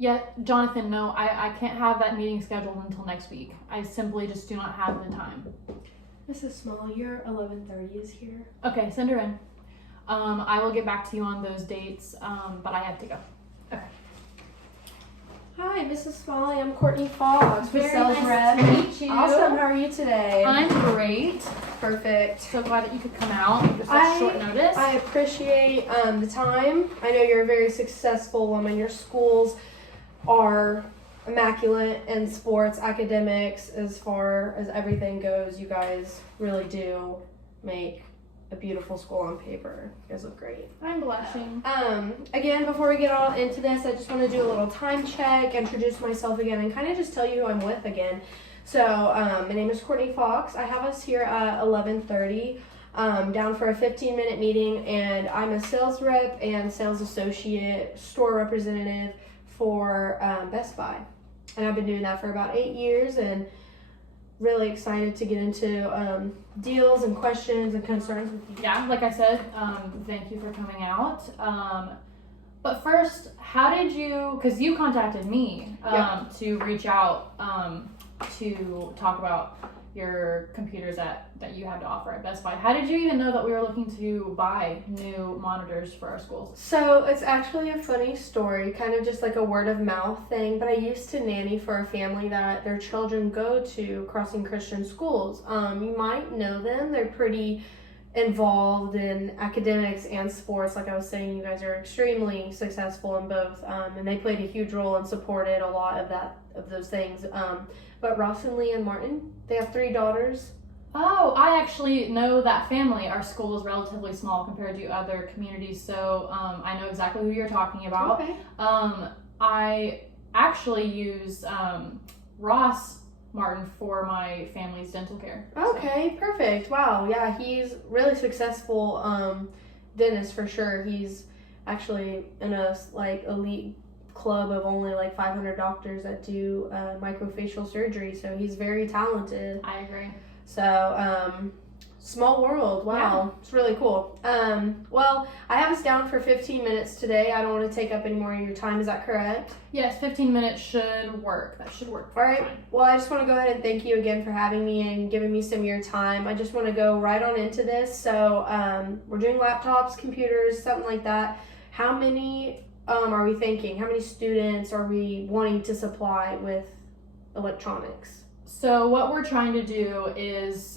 Yeah, Jonathan, no, I can't have that meeting scheduled until next week. I simply just do not have the time. Mrs. Small, your 11:30 is here. Okay, send her in. I will get back to you on those dates, but I have to go. Okay. Hi, Mrs. Smalley. I'm Courtney Fox with Very Sales nice Rep. to meet you. Awesome. How are you today? I'm great. Perfect. So glad that you could come out at such short notice. I appreciate the time. I know you're a very successful woman. Your schools are immaculate in sports, academics, as far as everything goes. You guys really do make a beautiful school on paper. You guys look great. I'm blushing. Again, before we get all into this, I just want to do a little time check, introduce myself again, and kind of just tell you who I'm with again. So, my name is Courtney Fox. I have us here at 11:30, down for a 15-minute meeting, and I'm a sales rep and sales associate, store representative for Best Buy. And I've been doing that for about 8 years, and really excited to get into deals and questions and concerns with you. Yeah, like I said, thank you for coming out. But first, how did you, because you contacted me to reach out to talk about your computers that you had to offer at Best Buy. How did you even know that we were looking to buy new monitors for our schools? So it's actually a funny story, kind of just like a word of mouth thing, but I used to nanny for a family that their children go to Crossing Christian Schools. You might know them. They're pretty involved in academics and sports. Like I was saying, you guys are extremely successful in both, and they played a huge role and supported a lot of those things. But Ross and Leanne Martin, they have 3 daughters. Oh, I actually know that family. Our school is relatively small compared to other communities, so I know exactly who you're talking about. Okay. I actually use Ross Martin for my family's dental care. Okay, perfect. Wow, yeah, he's really successful dentist for sure. He's actually in a elite club of only 500 doctors that do microfacial surgery, so he's very talented. I agree. So small world. Wow, yeah. It's really cool. Well, I have us down for 15 minutes today. I don't want to take up any more of your time. Is that correct? Yes, 15 minutes should work. That should work. All right. Well, I just want to go ahead and thank you again for having me and giving me some of your time. I just want to go right on into this. So we're doing laptops, computers, something like that. How many are we thinking? How many students are we wanting to supply with electronics? So what we're trying to do is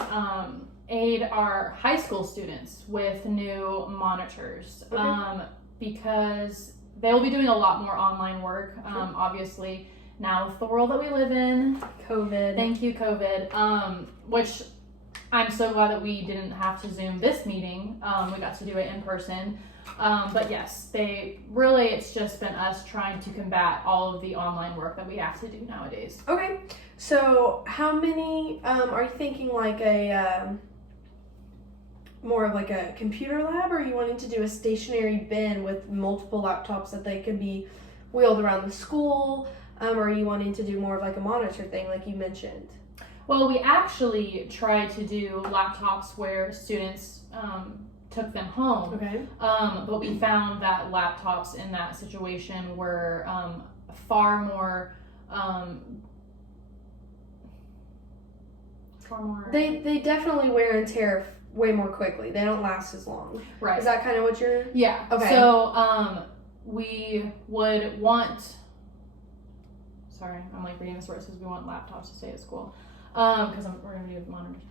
aid our high school students with new monitors, because they'll be doing a lot more online work. Obviously, now with the world that we live in, COVID. Thank you, COVID. Which I'm so glad that we didn't have to Zoom this meeting. We got to do it in person. But yes, it's just been us trying to combat all of the online work that we have to do nowadays. Okay, so how many are you thinking, more of a computer lab, or are you wanting to do a stationary bin with multiple laptops that they could be wheeled around the school, or are you wanting to do more of a monitor thing like you mentioned? Well, we actually tried to do laptops where students took them home. Okay. But we found that laptops in that situation were far more. They definitely wear and tear way more quickly. They don't last as long. Right. Is that kind of what you're? Yeah. Okay. So we would want. Sorry, I'm reading this where it says we want laptops to stay at school, because we're gonna do monitors.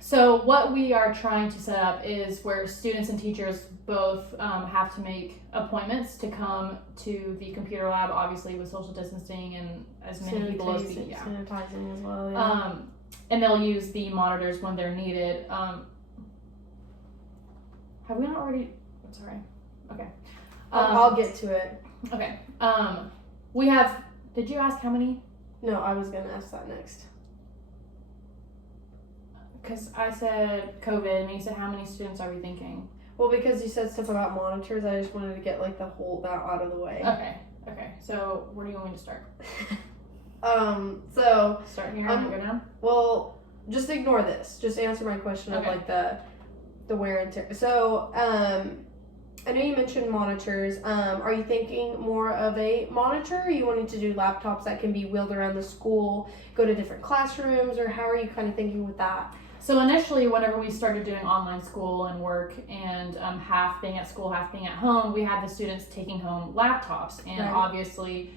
So what we are trying to set up is where students and teachers both have to make appointments to come to the computer lab, obviously with social distancing and as many people as we can. Sanitizing as well, yeah. And they'll use the monitors when they're needed. Have we not already? I'm sorry. Okay. I'll get to it. Okay. We have. Did you ask how many? No, I was gonna ask that next. Because I said COVID, and you said how many students are we thinking? Well, because you said stuff about monitors, I just wanted to get that out of the way. Okay. So where do you want me to start? So start here and go down. Well, just ignore this. Just answer my question of the wear and tear. So, I know you mentioned monitors. Are you thinking more of a monitor? Or are you wanting to do laptops that can be wheeled around the school, go to different classrooms, or how are you kind of thinking with that? So initially, whenever we started doing online school and work and half being at school, half being at home, we had the students taking home laptops. And Right. obviously,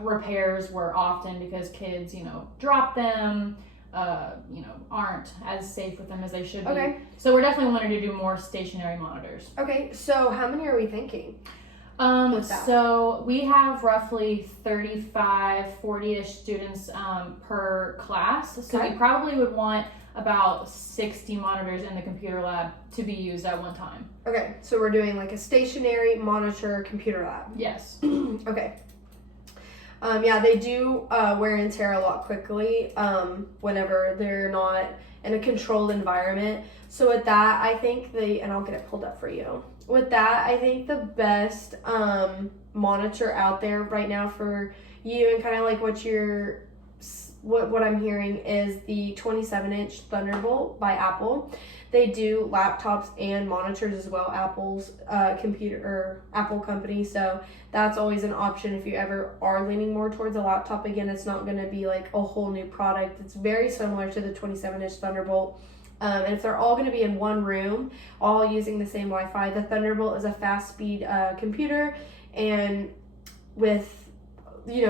repairs were often because kids, drop them, aren't as safe with them as they should be. Okay. So we're definitely wanting to do more stationary monitors. Okay, so how many are we thinking? With that? So we have roughly 35, 40-ish students per class. So Okay. we probably would want about 60 monitors in the computer lab to be used at one time. Okay, so we're doing like a stationary monitor computer lab. Yes. Okay. Yeah, they do wear and tear a lot quickly whenever they're not in a controlled environment. So with that, I think and I'll get it pulled up for you. With that, I think the best monitor out there right now for you and kind of like what I'm hearing is the 27-inch Thunderbolt by Apple. They do laptops and monitors as well, Apple's Apple company. So that's always an option if you ever are leaning more towards a laptop. Again, it's not going to be like a whole new product. It's very similar to the 27-inch Thunderbolt. And if they're all going to be in one room, all using the same Wi-Fi, the Thunderbolt is a fast-speed computer, and with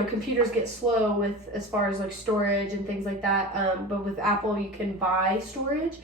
computers get slow with as far as like storage and things like that. But with Apple, you can buy storage,